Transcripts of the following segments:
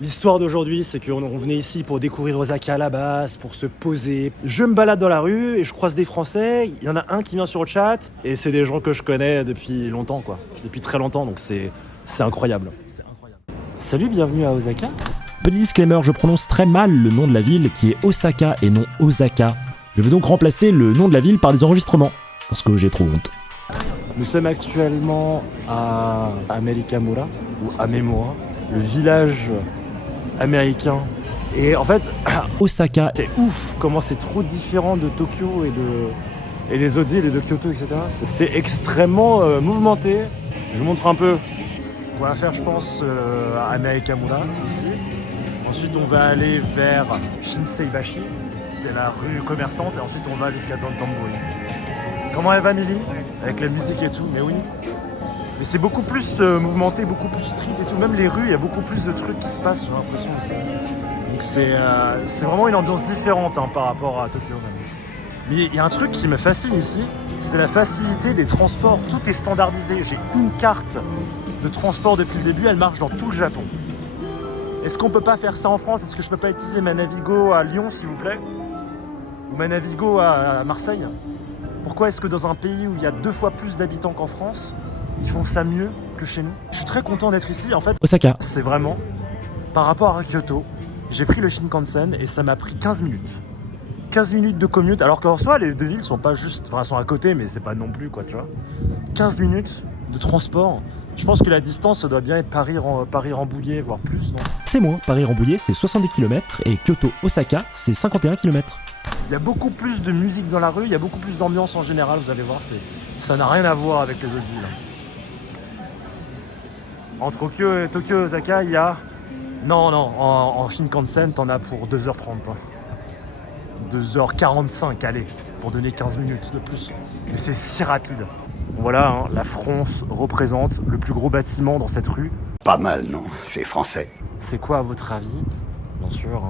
L'histoire d'aujourd'hui, c'est qu'on venait ici pour découvrir Osaka à la base, pour se poser. Je me balade dans la rue et je croise des Français. Il y en a un qui vient sur le chat et c'est des gens que je connais depuis longtemps, quoi. Depuis très longtemps, donc c'est incroyable. Salut, bienvenue à Osaka. Petit disclaimer, je prononce très mal le nom de la ville qui est Osaka et non Osaka. Je vais donc remplacer le nom de la ville par des enregistrements, parce que j'ai trop honte. Nous sommes actuellement à Amerikamura, ou Amemura, le village américain. Et en fait, Osaka, c'est ouf comment c'est trop différent de Tokyo et des autres villes et de Kyoto, etc. C'est extrêmement mouvementé. Je vous montre un peu. On va faire, je pense, Amerikamura, ici. Ensuite, on va aller vers Shinseibashi, c'est la rue commerçante, et ensuite on va jusqu'à Dotonbori. Comment elle va, Milly? Avec la musique et tout, mais oui. Mais c'est beaucoup plus mouvementé, beaucoup plus street et tout. Même les rues, il y a beaucoup plus de trucs qui se passent, j'ai l'impression ici. Donc c'est vraiment une ambiance différente par rapport à Tokyo. Mais il y a un truc qui me fascine ici, c'est la facilité des transports. Tout est standardisé. J'ai une carte de transport depuis le début, elle marche dans tout le Japon. Est-ce qu'on peut pas faire ça en France? Est-ce que je peux pas utiliser ma Navigo à Lyon, s'il vous plaît? Ou ma Navigo à Marseille? Pourquoi est-ce que dans un pays où il y a 2 fois plus d'habitants qu'en France, ils font ça mieux que chez nous? Je suis très content d'être ici. En fait, Osaka. c'est vraiment, par rapport à Kyoto, j'ai pris le Shinkansen et ça m'a pris 15 minutes. 15 minutes de commute, alors qu'en soi, les deux villes sont pas juste... Enfin, elles sont à côté, mais c'est pas non plus, quoi, tu vois. 15 minutes de transport. Je pense que la distance, ça doit bien être Paris-Rambouillet, voire plus, non? C'est moins, Paris-Rambouillet c'est 70 km et Kyoto-Osaka c'est 51 km. Il y a beaucoup plus de musique dans la rue, il y a beaucoup plus d'ambiance en général, vous allez voir, ça n'a rien à voir avec les autres villes. Entre Tokyo et Osaka, il y a... Non, en Shinkansen, t'en as pour 2h30. 2h45, allez, pour donner 15 minutes de plus. Mais c'est si rapide. Voilà, la France représente le plus gros bâtiment dans cette rue. Pas mal, non? C'est français. C'est quoi, à votre avis? Bien sûr,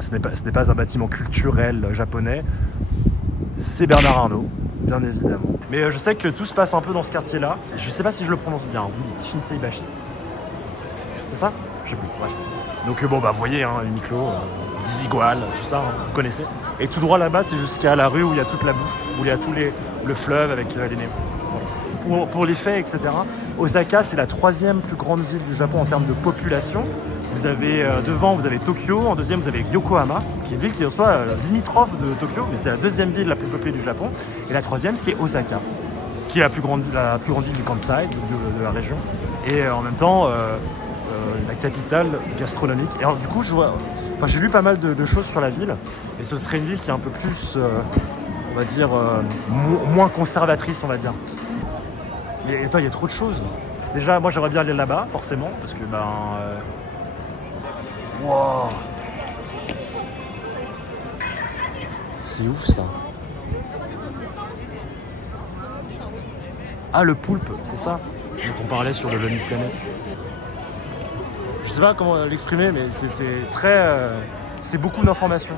ce n'est pas un bâtiment culturel japonais. C'est Bernard Arnault, bien évidemment. Mais je sais que tout se passe un peu dans ce quartier-là. Je sais pas si je le prononce bien, vous dites Shinseibashi. C'est ça? Je sais plus, bref. Donc vous voyez, Uniqlo, Desigual, tout ça, vous connaissez. Et tout droit là-bas, c'est jusqu'à la rue où il y a toute la bouffe, où il y a le fleuve avec les néons. Pour les faits, etc. Osaka, c'est la 3e plus grande ville du Japon en termes de population. Vous avez devant, vous avez Tokyo, en deuxième, vous avez Yokohama, qui est une ville qui est en soi limitrophe de Tokyo, mais c'est la 2e ville la plus peuplée du Japon. Et la 3e, c'est Osaka, qui est la plus grande ville du Kansai, de la région. Et en même temps, la capitale gastronomique. Et alors, du coup, j'ai lu pas mal de choses sur la ville, et ce serait une ville qui est un peu plus, on va dire, moins conservatrice, on va dire. Mais attends, il y a trop de choses. Déjà, moi, j'aimerais bien aller là-bas, forcément, parce que, wow. C'est ouf, ça. Ah, le poulpe, c'est ça dont on parlait sur le Lonely Planet. Je sais pas comment l'exprimer, mais c'est très... c'est beaucoup d'informations.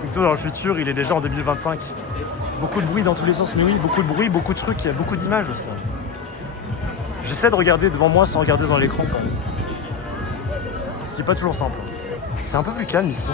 Plutôt dans le futur, il est déjà en 2025. Beaucoup de bruit dans tous les sens, mais oui, beaucoup de bruit, beaucoup de trucs, il y a beaucoup d'images aussi. J'essaie de regarder devant moi sans regarder dans l'écran quand même. Ce qui n'est pas toujours simple. C'est un peu plus calme ici.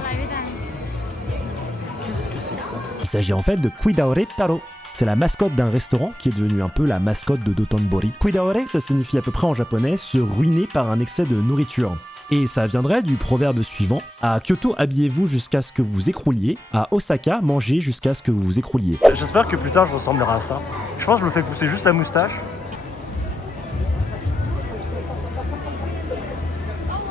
Qu'est-ce que c'est que ça? Il s'agit en fait de Kuidaore Taro. C'est la mascotte d'un restaurant qui est devenu un peu la mascotte de Dotonbori. Kuidaore, ça signifie à peu près en japonais se ruiner par un excès de nourriture. Et ça viendrait du proverbe suivant: à Kyoto, habillez-vous jusqu'à ce que vous écrouliez, à Osaka, mangez jusqu'à ce que vous vous écrouliez. J'espère que plus tard je ressemblerai à ça. Je pense que je me fais pousser juste la moustache.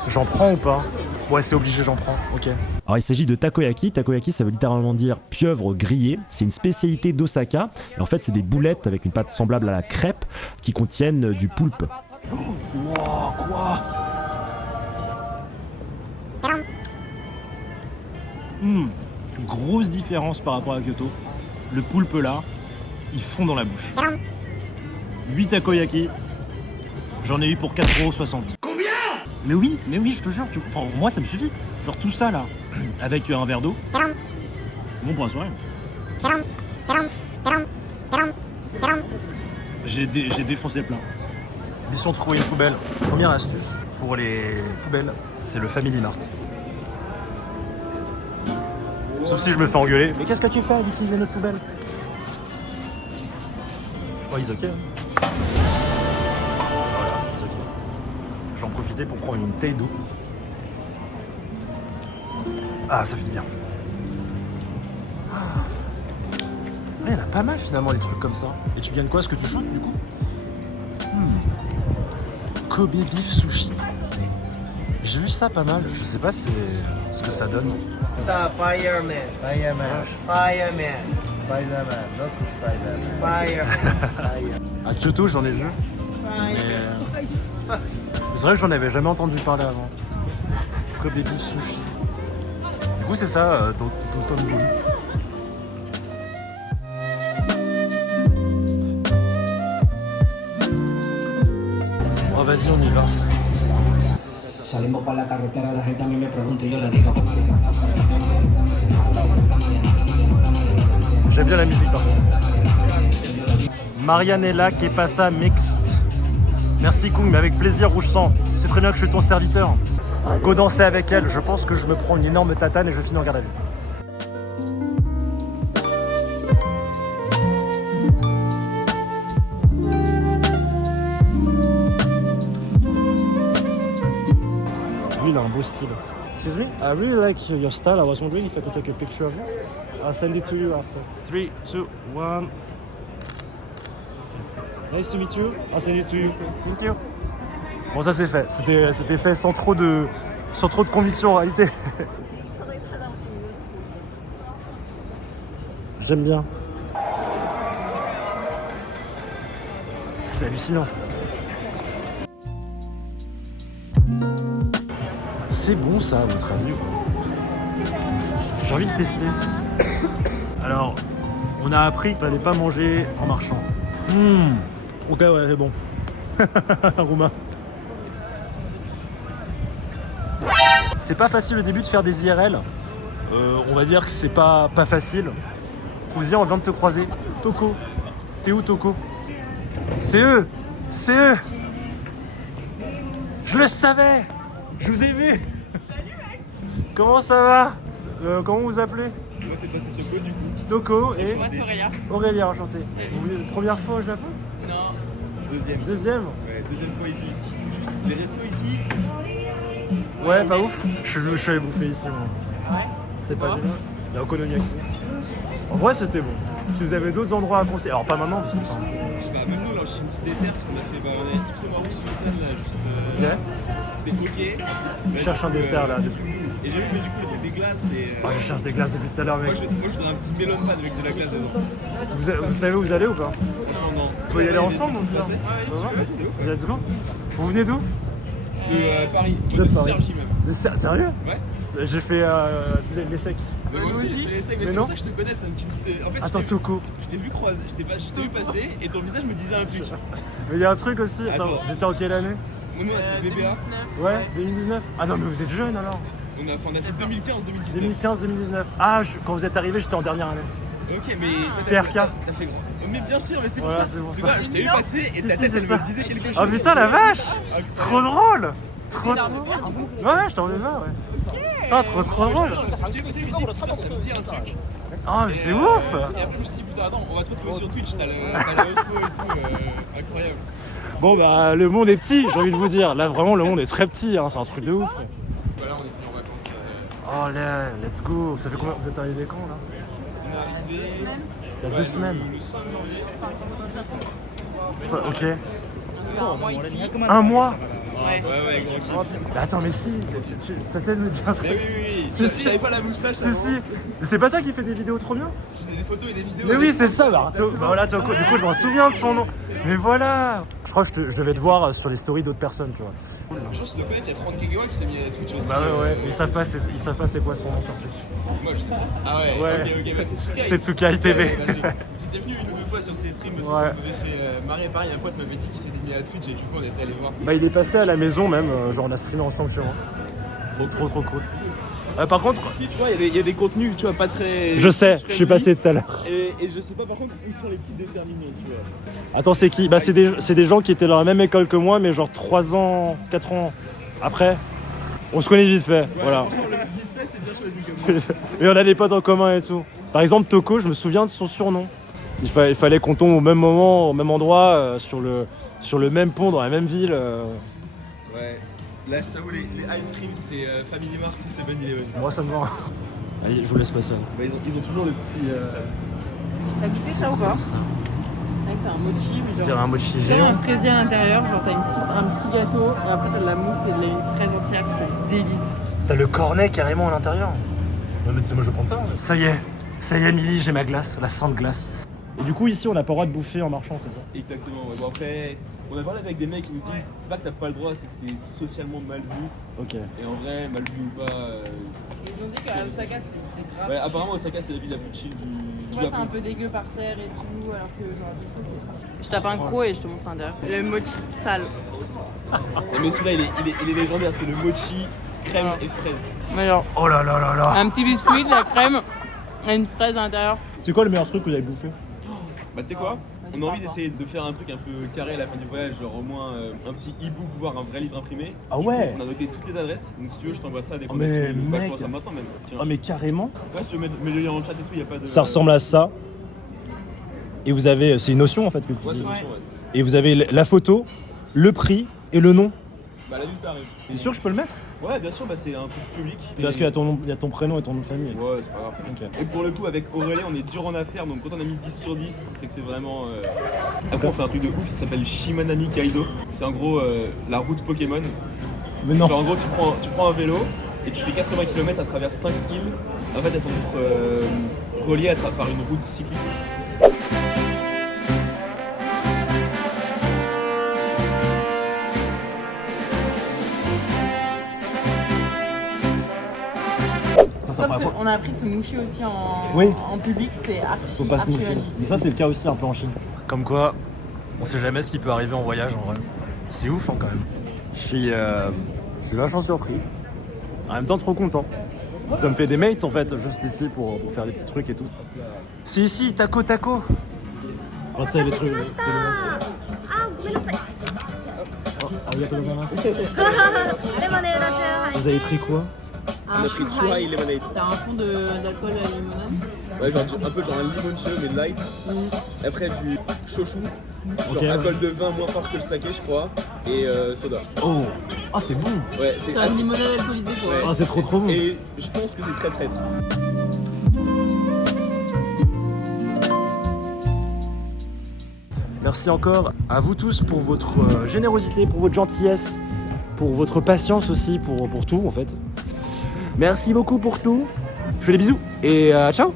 J'en prends ou pas? Ouais, c'est obligé, j'en prends, ok. Alors il s'agit de takoyaki. Takoyaki, ça veut littéralement dire pieuvre grillée. C'est une spécialité d'Osaka. Et en fait, c'est des boulettes avec une pâte semblable à la crêpe qui contiennent du poulpe. Wow, quoi? Grosse différence par rapport à Kyoto. Le poulpe là, il fond dans la bouche. 8 takoyaki. J'en ai eu pour 4,60€. Combien? Mais oui, je te jure. Enfin, moi, ça me suffit. Genre tout ça là, avec un verre d'eau. Bon pour la soirée. J'ai défoncé plein. Mission trouver une poubelle. Première astuce pour les poubelles, c'est le Family Mart. Sauf si je me fais engueuler. Mais qu'est-ce que tu fais d'utiliser notre poubelle? Je crois qu'ils ok. Voilà, ils ok. J'en profitais pour prendre une taille d'eau. Ah, ça finit bien. Il y en a pas mal finalement des trucs comme ça. Et tu viens de quoi? Ce que tu shootes du coup? Kobe beef sushi. J'ai vu ça pas mal. Je sais pas ce que ça donne. Fireman. Fireman. Fireman. Spider-Man. Not Spider-Man. À Kyoto, j'en ai vu. Mais c'est vrai que j'en avais jamais entendu parler avant. Kobe beef sushi. Du coup, c'est ça, Dotonbori. Oh, vas-y, on y va. Salimos por la carretera, la gente a mí me pregunta y yo le digo. J'aime bien la musique par contre. Marianella qui est passa mixte. Merci Kung, mais avec plaisir Rouge Sang. C'est très bien que je suis ton serviteur. Go danser avec elle, je pense que je me prends une énorme tatane et je finis en garde à vue. Lui, il a un beau style. Excuse me, I really like your style. I was wondering if I could take a picture of you. I'll send it to you after. 3, 2, 1. Nice to meet you. I'll send it to you. Thank you. Bon, ça c'est fait. C'était fait sans trop de conviction en réalité. J'aime bien. C'est hallucinant. C'est bon ça, à votre avis ou pas? J'ai envie de tester. Alors, on a appris qu'il fallait pas manger en marchant. Ok, ouais, c'est bon. Romain. C'est pas facile au début de faire des IRL. On va dire que c'est pas facile. Cousin, on vient de te croiser. Toko. T'es où, Toko? C'est eux. C'est eux. Je le savais. Je vous ai vu. Comment ça va? Comment vous appelez? Moi c'est passé Toko du coup. Toko et Moi c'est Aurélia. Aurélia, enchanté. Vous venez première fois au Japon? Non. Deuxième. Deuxième? Ouais, deuxième fois ici. Juste les restos ici. Ouais, pas ouf. Je suis allé bouffer ici, moi. Ouais. C'est pas génial. La Okonomiyaki. En vrai, c'était bon. Si vous avez d'autres endroits à conseiller, alors pas maintenant parce que ça. Même nous là, chez une petite dessert, on a fait, on a Yves et moi sur la scène là, juste. Ok. C'était ok. Je cherche un dessert là. Et j'ai vu, mais du coup, le truc des glaces et. Oh, je cherche des glaces depuis tout à l'heure, Moi mec. je voudrais un petit melon pan avec de la glace dedans. Vous savez où vous allez ou pas? Franchement, non. On peut y aller ensemble, mon frère. Vas-y, de ouf. Let's go. Vous venez d'où? De Paris. De De Paris. Cergy même. Sérieux? Ouais. J'ai fait les secs. Mais moi aussi, j'ai fait les steaks, mais c'est non. pour ça que je te connais, c'est un petit douté. En fait, Attends, Toko. je t'ai vu croiser, je t'ai vu passer et ton visage me disait un truc. Mais il y a un truc aussi. Attends, Attends. j'étais en quelle année? Nous on a fait BBA, Ouais, 2019. Ah non, mais vous êtes jeune alors. on a fait 2015-2019. 2015-2019. Ah, quand vous êtes arrivé, j'étais en dernière année. Ok, mais PRK. t'as fait grand. Mais bien sûr, mais c'est pour Voilà, ça. c'est pour Tu ça. vois, je t'ai vu passer et ta si, tête c'est elle ça. me disait quelque chose. Oh putain, la vache! Incroyable. Trop drôle! Trop drôle! Ouais, je t'en ai marre, ouais. Ah, trop drôle! Parce que tu sais, je me dis, putain, ça me dit un truc. Ah, mais c'est Et, ouf! Et après, je me suis dit, putain, attends, on va te retrouver sur Twitch, t'as le Osmo et tout, incroyable. Bon, bah, le monde est petit, j'ai envie de vous dire. Là, vraiment, le monde est très petit, hein, c'est un truc de ouf. Voilà, on est venu en vacances. Oh là, let's go! Ça fait combien? Vous êtes arrivé quand là? On est arrivé. Il y a 2 semaines. Le 5 janvier. Ça, ok. Un mois? Ouais, grand kiff. Mais attends, mais si, t'as peut-être me dire un Mais truc. oui. J'avais pas la moustache Si, avant. si. Mais c'est pas toi qui fais des vidéos trop bien? Je faisais des photos et des vidéos. Mais oui, avec- c'est ça. Bah voilà, Toko. Du coup, je m'en souviens de son nom. Mais voilà. Je crois que je devais te voir sur les stories d'autres personnes, tu vois. Je pense que tu dois connaître, il y a Franck Kegawa qui s'est mis à Twitch aussi. Bah ouais. Ils savent pas c'est quoi son nom sur Twitch. Moi je sais pas. Ah ouais, Ouais. ok, bah c'est Tsukai. C'est Tsukai TV. Ouais, bah, j'étais venu une ou deux fois sur ses streams parce que Ouais. ça m'avait fait marrer. Pareil, un pote m'avait dit qu'il s'était mis à Twitch et du coup on était allé voir. Bah il est passé à la maison même, genre on a streamé ensemble chez moi. Trop cool. Par contre, Si, tu vois, il y a des contenus, tu vois, pas très. je sais, je suis passé tout à l'heure. Et je sais pas par contre où sont les petits desserts mignons, tu vois. Attends, c'est qui? Bah, c'est des gens qui étaient dans la même école que moi, mais genre 3 ans, 4 ans après. On se connaît vite fait, voilà. Franchement, le vite fait, c'est bien choisi comme nom. Mais on a des potes en commun et tout. Par exemple, Toko, je me souviens de son surnom. Il fallait qu'on tombe au même moment, au même endroit, sur le même pont, dans la même ville. Ouais. Là, je t'avoue, les ice cream, c'est Family Mart ou 7-Eleven. Moi, ça me va. Allez, je vous laisse passer. Bah, ils ont toujours le petit. T'as goûté ça ou pas? C'est un mochi, mais Je dirais genre. un mochi T'as un géant. fraisier à l'intérieur, genre t'as un petit gâteau, et après t'as de la mousse et une fraise entière, c'est délice. T'as le cornet carrément à l'intérieur. Ouais, mais tu sais, moi je vais prendre ça. Ça y est, Milly, j'ai ma glace, la sainte glace. Et du coup, ici, on n'a pas le droit de bouffer en marchant, c'est ça? Exactement, ouais. Bon, après, on a parlé avec des mecs qui nous disent c'est pas que t'as pas le droit, c'est que c'est socialement mal vu. Ok. Et en vrai, mal vu ou pas. Ils ont dit qu'à Osaka c'était grave. Ouais, apparemment, Osaka, c'est la ville la plus chill du Moi c'est Japon. un peu dégueu par terre et tout, alors que genre. Je tape un croc et je te montre un derrière. Le mochi sale. Non, mais celui-là, il est légendaire, c'est le mochi, crème et fraise. Mais genre, Oh là là là là. un petit biscuit, de la crème et une fraise à l'intérieur. C'est quoi le meilleur truc que vous avez bouffé? Bah, tu sais quoi? vas-y, On a envie parle, d'essayer de faire un truc un peu carré à la fin du voyage, genre au moins un petit e-book, voire un vrai livre imprimé. Ah Du coup, ouais. on a noté toutes les adresses, donc si tu veux, je t'envoie ça dès qu'on Mais a fini. Bah, je mec. t'envoie ça maintenant même. Tiens. Ah, mais carrément. Ouais, si tu veux mettre le lien en chat et tout, y a pas de. Ça ressemble à ça. Et vous avez. C'est une notion en fait que vous Ouais, c'est dites. une option, ouais. Et vous avez la photo, le prix et le nom. Bah, la vue, ça arrive. T'es sûr que je peux le mettre? Ouais, bien sûr, bah, c'est un truc public. Parce qu'il y a ton nom, il y a ton prénom et ton nom de famille. Ouais, c'est pas grave. Ok. Et pour le coup, avec Aurélie, on est dur en affaires, donc quand on a mis 10 sur 10, c'est que c'est vraiment. Après, on fait un truc de ouf, ça s'appelle Shimanami Kaido. C'est en gros la route Pokémon. Mais non. Genre, en gros, tu prends un vélo et tu fais 80 km à travers 5 îles. En fait, elles sont toutes reliées par une route cycliste. On a appris que se moucher aussi Oui. en public, c'est archi. Faut pas se archi moucher. mal. Mais ça, c'est le cas aussi un peu en Chine. Comme quoi, on sait jamais ce qui peut arriver en voyage en vrai. C'est ouf hein, quand même. Je suis vachement surpris. En même temps, trop content. Ça me fait des mates en fait, juste ici pour faire des petits trucs et tout. C'est ici, taco. Quand tu sais, les trucs. Vous avez pris quoi? On a pris Tsuhai Lemonade. T'as un fond d'alcool à limonade. Ouais, genre un peu genre un limoncello mais light. Après du shochu, genre Ok. alcool de vin moins fort que le saké, je crois. Et soda. Oh! Ah, c'est bon! Ouais, C'est un limonade alcoolisé quoi. Ouais. Ah, c'est trop bon! Et je pense que c'est très traître. Merci encore à vous tous pour votre générosité, pour votre gentillesse, pour votre patience aussi, pour tout en fait. Merci beaucoup pour tout. Je fais des bisous et ciao!